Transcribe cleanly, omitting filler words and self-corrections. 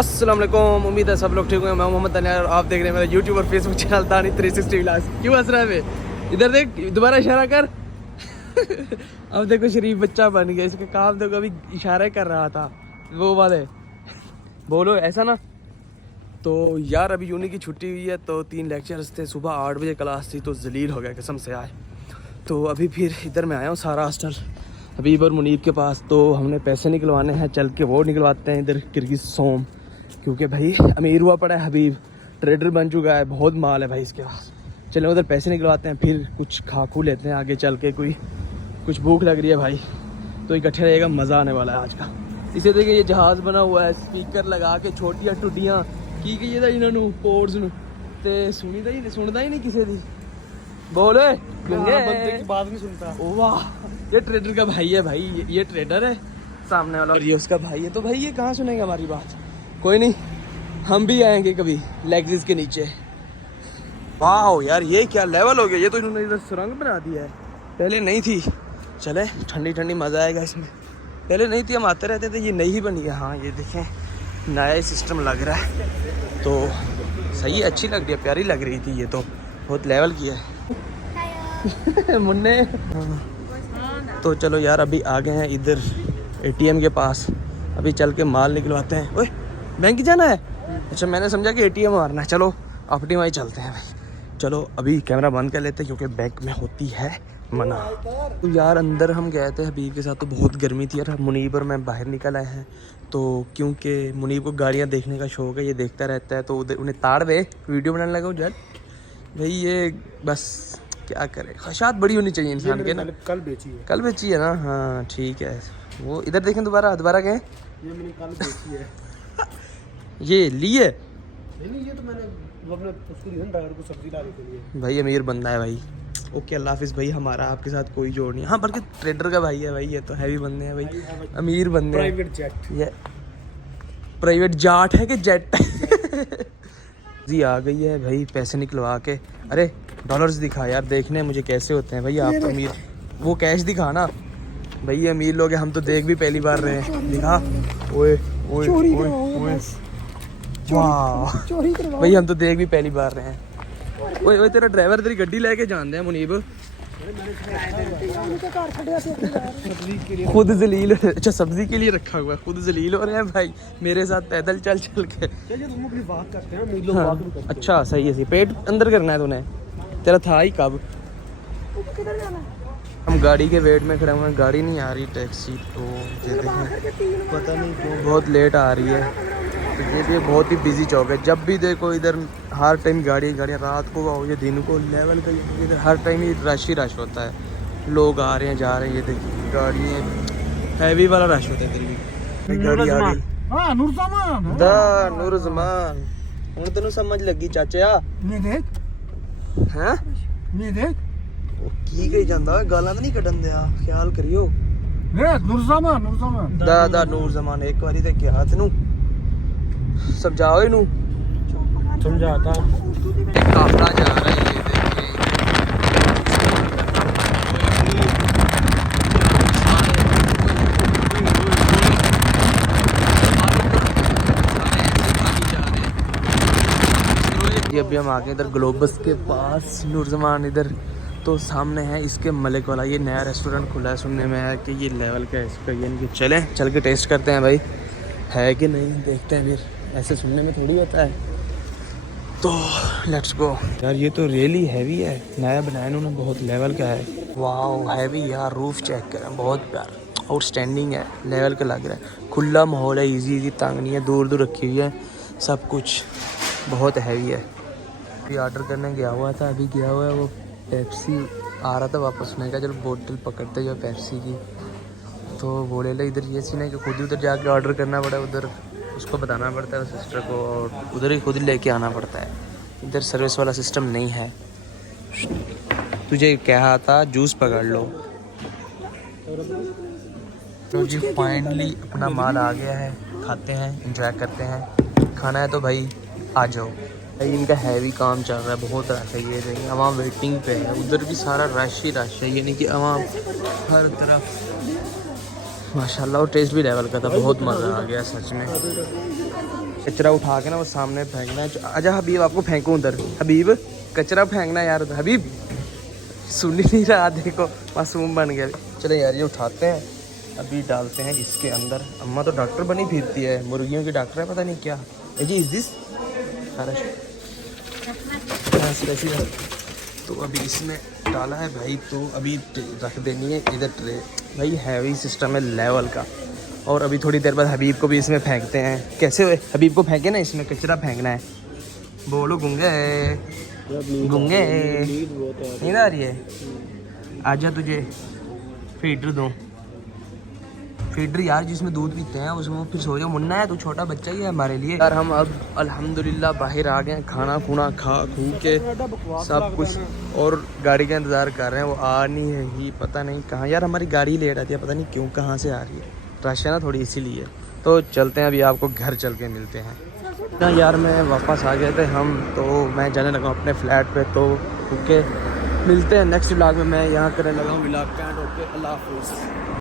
अस्सलाम वालेकुम, उम्मीद है सब लोग ठीक होंगे। मैं मोहम्मद दानिया और आप देख रहे हैं मेरा यूट्यूब और फेसबुक चैनल दानी 360 व्लॉग्स। क्यों हंस रहा है बे? इधर देख, दोबारा इशारा कर। अब देखो शरीफ बच्चा बन गया, इसका काम देखो, अभी इशारे कर रहा था वो वाले। बोलो ऐसा ना। तो यार अभी यूनी की छुट्टी हुई है, तो 3 लेक्चर्स थे, सुबह 8 बजे क्लास थी, तो जलील हो गया कसम से आए। तो अभी फिर इधर मैं आया हूँ सारा हॉस्टल हबीब और मुनीब के पास। तो हमने पैसे निकलवाने हैं, चल के वो निकलवाते हैं इधर किर्गिज सोम, क्योंकि भाई अमीर हुआ पड़ा है हबीब, ट्रेडर बन चुका है, बहुत माल है भाई इसके पास। चलो उधर पैसे निकलवाते हैं, फिर कुछ खा खू लेते हैं आगे चल के। कुछ भूख लग रही है भाई, तो इकट्ठे रहेगा, मज़ा आने वाला है आज का। इसे देखिए ये जहाज़ बना हुआ है, स्पीकर लगा के छोटियां टुड्डियाँ की गई है इन्होंने कोड्स ते सुनता ही नहीं किसी दी। बोले बंदे की बात नहीं सुनता। वाह, ये ट्रेडर का भाई है भाई, ये ट्रेडर है सामने वाला और ये उसका भाई है। तो भाई ये कहाँ सुनेगा हमारी बात? कोई नहीं, हम भी आएंगे कभी लेग्जिस के नीचे। वाह यार ये क्या लेवल हो गया, ये तो इन्होंने इधर सुरंग बना दिया है, पहले नहीं थी। चले ठंडी ठंडी मज़ा आएगा इसमें, पहले नहीं थी, हम आते रहते थे, ये नई ही बनी है। हाँ ये देखें नया ही सिस्टम लग रहा है, तो सही है, अच्छी लग रही है, प्यारी लग रही थी, ये तो बहुत लेवल किया है। मुन्ने तो चलो यार अभी आ गए हैं इधर ATM के पास, अभी चल के माल निकलवाते हैं। ओए बैंक जाना है? अच्छा मैंने समझा कि ATM मारना है। चलो अपनी वहीं चलते हैं भाई। चलो अभी कैमरा बंद कर लेते हैं क्योंकि बैंक में होती है मना। तो यार अंदर हम गए थे हबीब के साथ, तो बहुत गर्मी थी यार। मुनीब और मैं बाहर निकल आए हैं, तो क्योंकि मुनीब को गाड़ियाँ देखने का शौक है, ये देखता रहता है, तो उधर उन्हें ताड़ दे वीडियो बनाने लगा जब भाई। ये बस क्या करे, ख्वाहिशात बड़ी होनी चाहिए इंसान के ना। कल बेची है ना? हाँ ठीक है। वो इधर देखें, दोबारा गए, ये मैंने कल बेची है। ये लिए नहीं, ये तो मैंने उसको दिया ड्राइवर को सब्जी लाने के लिए। भाई अमीर बंदा है भाई। ओके अल्लाह हाफिज़ भाई, हमारा आपके साथ कोई जोड़ नहीं। हाँ बल्कि ट्रेडर का भाई है भाई, ये तो हैवी बंदे हैं भाई, अमीर बंदे। प्राइवेट जेट, ये प्राइवेट जाट है कि जेट? जी आ गई है भाई, पैसे निकलवा के। अरे डॉलर्स दिखा यार, देखने मुझे कैसे होते हैं भाई आप अमीर। वो कैश दिखा ना भाई, अमीर लोग हैं, हम तो देख भी पहली बार रहे हैं। दिखा, ओए ओए ओए, वाह भाई हम तो देख भी पहली बार रहे हैं। ओए ओए तेरा ड्राइवर तेरी गड्डी लेके जान दे मुनीब, खुद जलील। अच्छा सब्जी के लिए रखा हुआ है, खुद जलील हो रहे हैं भाई मेरे साथ पैदल चल के। हाँ, अच्छा सही है, पेट अंदर करना है तूने, तेरा था ही कब। हम गाड़ी के वेट में खड़े हुए हैं, गाड़ी नहीं आ रही टैक्सी, तो ये देखें पता नहीं क्यों बहुत लेट आ रही है। तो ये बहुत ही बिजी चौक है, जब भी देखो इधर हर टाइम गाड़ियाँ, रात को आओ या दिन को, लेवल का इधर हर टाइम ही रश ही रश होता है, लोग आ रहे हैं जा रहे हैं। ये देखिए गाड़ियाँ, हैवी वाला रश होता है इधर भी। गाड़ी आ गई, हाँ नूरजमान हूँ तेन समझ लगी चाचा। की कही जाता, गालां तो नहीं कटन दिया, ख्याल करियो। दा नूरजमान एक बारी ते क्या तेनू समझाओ, इनू समझाता। काफला जा रहा है, ये अभी हम आ गए इधर ग्लोबस के पास। नूरजमान इधर तो सामने है इसके मलिक वाला, ये नया रेस्टोरेंट खुला है, सुनने में है कि ये लेवल का है इसका। यानी कि चल के टेस्ट करते हैं भाई, है कि नहीं देखते हैं, फिर ऐसे सुनने में थोड़ी होता है। तो लेट्स गो यार। ये तो रियली हैवी है, नया बनाया इन्होंने, बहुत लेवल का है। वाह हैवी यार, रूफ चेक करें, बहुत प्यार, आउटस्टैंडिंग है, लेवल का लग रहा है। खुला माहौल है, इजी तंग नहीं है, दूर रखी हुई है सब कुछ, बहुत हैवी है। अभी ऑर्डर करने गया हुआ था, अभी गया हुआ है वो पेप्सी आ रहा था वापस, मैं कहा चलो बोतल पकड़ते जो पेप्सी की, तो बोले ले इधर ये सीन है कि खुद ही उधर जाके ऑर्डर करना पड़ा, उधर उसको बताना पड़ता है सिस्टर को, और उधर ही खुद लेके आना पड़ता है। इधर सर्विस वाला सिस्टम नहीं है। तुझे कहा था जूस पकड़ लो। तो जी फाइनली अपना माल आ गया है, खाते हैं, एंजॉय करते हैं। खाना है तो भाई आ जाओ भाई। इनका हैवी काम चल रहा है, बहुत रश है, ये देखिए अवाम वेटिंग पे है, उधर भी सारा रश ही रश है, यानी कि अवाम हर तरफ माशाल्लाह। और टेस्ट भी लेवल का था, बहुत मज़ा आ गया सच में। कचरा उठा के ना वो सामने फेंकना है। आजा हबीब, आपको फेंकूं उधर। हबीब कचरा फेंकना यार उधर। हबीब सुन ही नहीं रहा, देखो मासूम बन गया। चलो यार ये उठाते हैं, अभी डालते हैं इसके अंदर। अम्मा तो डॉक्टर बनी फिरती है, मुर्गियों की डॉक्टर है, पता नहीं क्या। जी इज दिस तो अभी इसमें डाला है भाई, तो अभी रख देनी है इधर ट्रे। भाई हैवी सिस्टम है लेवल का। और अभी थोड़ी देर बाद हबीब को भी इसमें फेंकते हैं। कैसे हुए हबीब को फेंके ना, इसमें कचरा फेंकना है। बोलो गुंगे गुंगे, नींद आ रही है? आजा तुझे फीडर दूँ, फीडर यार जिसमें दूध पीते हैं उसमें। फिर सो जाओ, मुन्ना है तू, छोटा बच्चा ही है हमारे लिए यार। हम अब अल्हम्दुलिल्लाह बाहर आ गए, खाना खुना खा खू के सब कुछ, और गाड़ी का इंतज़ार कर रहे हैं। वो आ नहीं है ही, पता नहीं कहाँ यार। हमारी गाड़ी लेट आती है, पता नहीं क्यों, कहाँ से आ रही है। रश है ना थोड़ी, इसीलिए। तो चलते हैं अभी, आपको घर चल के मिलते हैं ना यार। मैं वापस आ गए थे हम, तो मैं जाने लगा अपने फ्लैट पे। तो क्योंकि मिलते हैं नेक्स्ट व्लॉग में। मैं यहाँ करने लगा हूँ व्लॉग का एंड। ओके, अल्लाह हाफिज़।